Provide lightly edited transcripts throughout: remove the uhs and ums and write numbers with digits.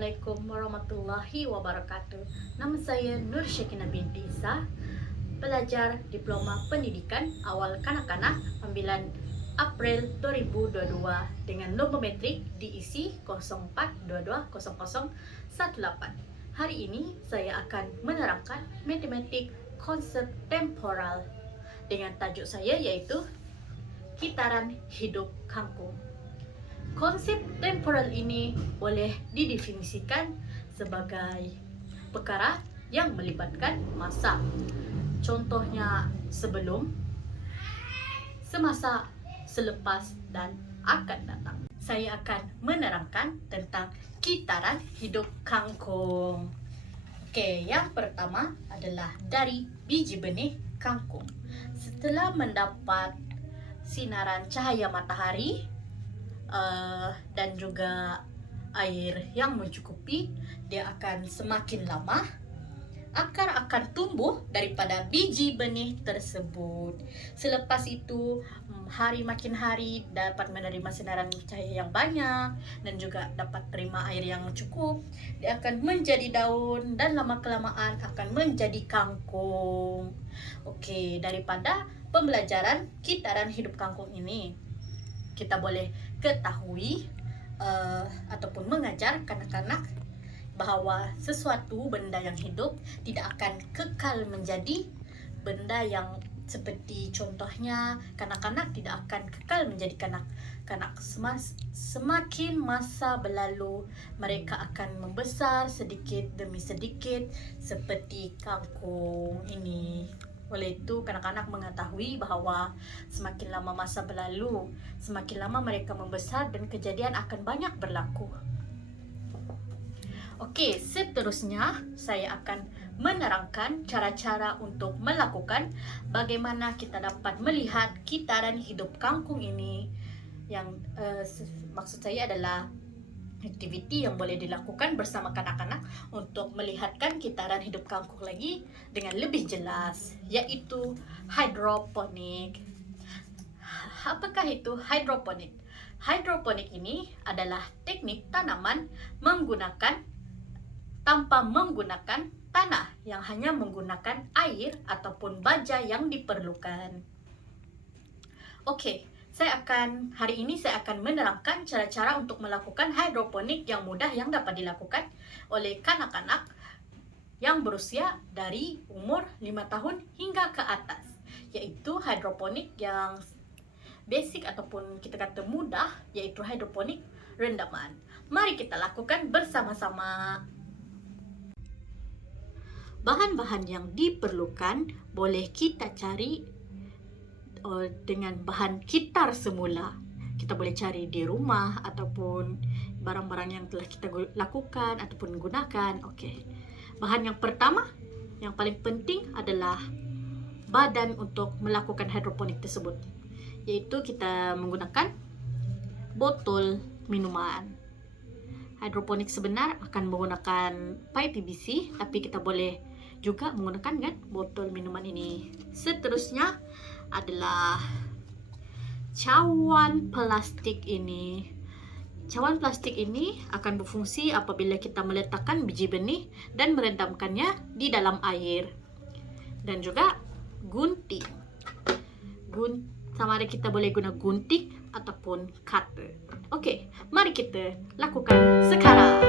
Assalamualaikum warahmatullahi wabarakatuh. Nama saya Nur Syakina binti Isa, pelajar Diploma Pendidikan Awal Kanak-kanak Pembilan April 2022 dengan nombor metrik diisi 04220018. Hari ini saya akan menerangkan matematik konsep temporal dengan tajuk saya yaitu Kitaran Hidup Kangkung. Konsep temporal ini boleh didefinisikan sebagai perkara yang melibatkan masa. Contohnya sebelum, semasa, selepas, dan akan datang. Saya akan menerangkan tentang kitaran hidup kangkung. Oke, yang pertama adalah dari biji benih kangkung. Setelah mendapat sinaran cahaya matahari dan juga air yang mencukupi, dia akan semakin lama akar akan tumbuh daripada biji benih tersebut. Selepas itu hari makin hari dapat menerima sinaran cahaya yang banyak dan juga dapat terima air yang cukup. Dia akan menjadi daun dan lama-kelamaan akan menjadi kangkung. Oke, daripada pembelajaran kitaran hidup kangkung ini, kita boleh ketahui ataupun mengajar kanak-kanak bahwa sesuatu benda yang hidup tidak akan kekal menjadi benda yang seperti contohnya kanak-kanak tidak akan kekal menjadi kanak-kanak. Semakin masa berlalu, mereka akan membesar sedikit demi sedikit seperti kangkung ini. Oleh itu, kanak-kanak mengetahui bahwa semakin lama masa berlalu, semakin lama mereka membesar dan kejadian akan banyak berlaku. Oke, seterusnya saya akan menerangkan cara-cara untuk melakukan bagaimana kita dapat melihat kitaran hidup kangkung ini. Yang maksud saya adalah aktiviti yang boleh dilakukan bersama kanak-kanak untuk melihatkan kitaran hidup kangkung lagi dengan lebih jelas, yaitu hidroponik. Apakah itu hidroponik? Hidroponik ini adalah teknik tanaman tanpa menggunakan tanah, yang hanya menggunakan air ataupun baja yang diperlukan. Oke, hari ini saya akan menerangkan cara-cara untuk melakukan hidroponik yang mudah yang dapat dilakukan oleh kanak-kanak yang berusia dari umur 5 tahun hingga ke atas, yaitu hidroponik yang basic ataupun kita kata mudah, yaitu hidroponik rendaman. Mari kita lakukan bersama-sama. Bahan-bahan yang diperlukan boleh kita cari dengan bahan kitar semula. Kita boleh cari di rumah ataupun barang-barang yang telah kita lakukan ataupun gunakan. Oke. Bahan yang pertama, yang paling penting adalah badan untuk melakukan hidroponik tersebut, yaitu kita menggunakan botol minuman. Hidroponik sebenar akan menggunakan pipe PVC, tapi kita boleh juga menggunakan botol minuman ini. Seterusnya adalah cawan plastik ini. Cawan plastik ini akan berfungsi apabila kita meletakkan biji benih dan merendamkannya di dalam air. Dan juga gunting. Sama ada kita boleh guna gunting ataupun cutter. Oke, mari kita lakukan sekarang.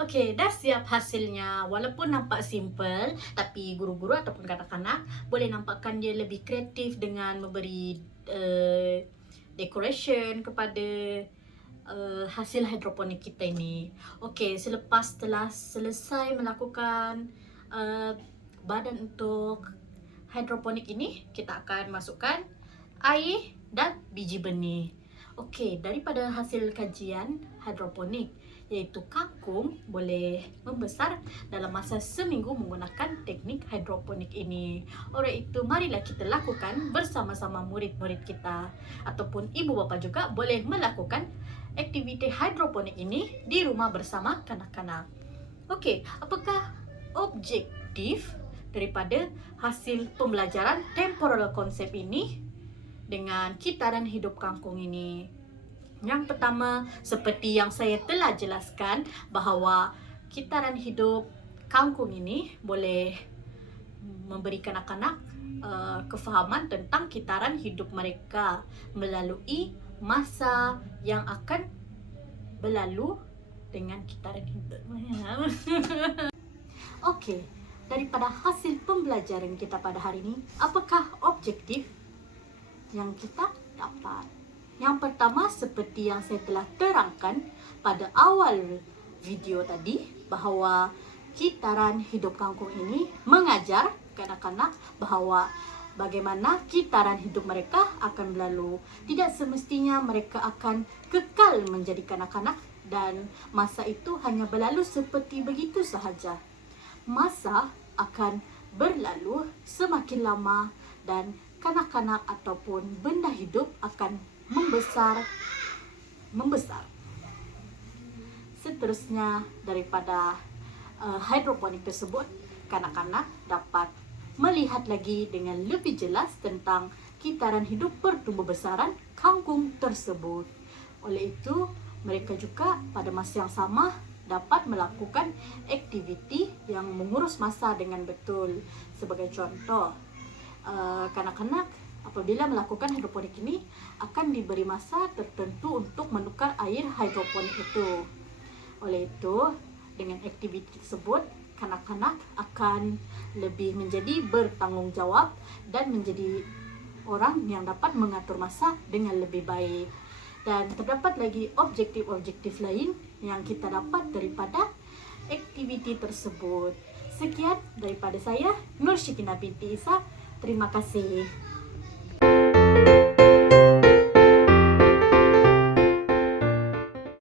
Oke, dah siap hasilnya. Walaupun nampak simple, tapi guru-guru ataupun kanak-kanak boleh nampakkan dia lebih kreatif dengan memberi decoration kepada hasil hidroponik kita ini. Okey, setelah selesai melakukan badan untuk hidroponik ini, kita akan masukkan air dan biji benih. Okey, daripada hasil kajian hidroponik, iaitu kangkung boleh membesar dalam masa seminggu menggunakan teknik hidroponik ini. Oleh itu, marilah kita lakukan bersama-sama murid-murid kita ataupun ibu bapa juga boleh melakukan aktiviti hidroponik ini di rumah bersama kanak-kanak. Okey, apakah objektif daripada hasil pembelajaran temporal konsep ini dengan kitaran hidup kangkung ini? Yang pertama, seperti yang saya telah jelaskan, bahawa kitaran hidup kangkung ini boleh memberi kanak-kanak kefahaman tentang kitaran hidup mereka melalui masa yang akan berlalu dengan kitaran hidup. Okey, daripada hasil pembelajaran kita pada hari ini, apakah objektif yang kita dapat? Yang pertama, seperti yang saya telah terangkan pada awal video tadi, bahawa kitaran hidup kangkung ini mengajar kanak-kanak bahawa bagaimana kitaran hidup mereka akan berlalu. Tidak semestinya mereka akan kekal menjadi kanak-kanak dan masa itu hanya berlalu seperti begitu sahaja. Masa akan berlalu semakin lama dan kanak-kanak ataupun benda hidup akan membesar. Seterusnya, daripada hidroponik tersebut, kanak-kanak dapat melihat lagi dengan lebih jelas tentang kitaran hidup pertumbuh besaran kangkung tersebut. Oleh itu, mereka juga pada masa yang sama dapat melakukan aktiviti yang mengurus masa dengan betul. Sebagai contoh, kanak-kanak apabila melakukan hidroponik ini akan diberi masa tertentu untuk menukar air hidroponik itu. Oleh itu, dengan aktiviti tersebut, kanak-kanak akan lebih menjadi bertanggungjawab dan menjadi orang yang dapat mengatur masa dengan lebih baik. Dan terdapat lagi objektif-objektif lain yang kita dapat daripada aktiviti tersebut. Sekian daripada saya, Nur Syikina binti Isa. Terima kasih.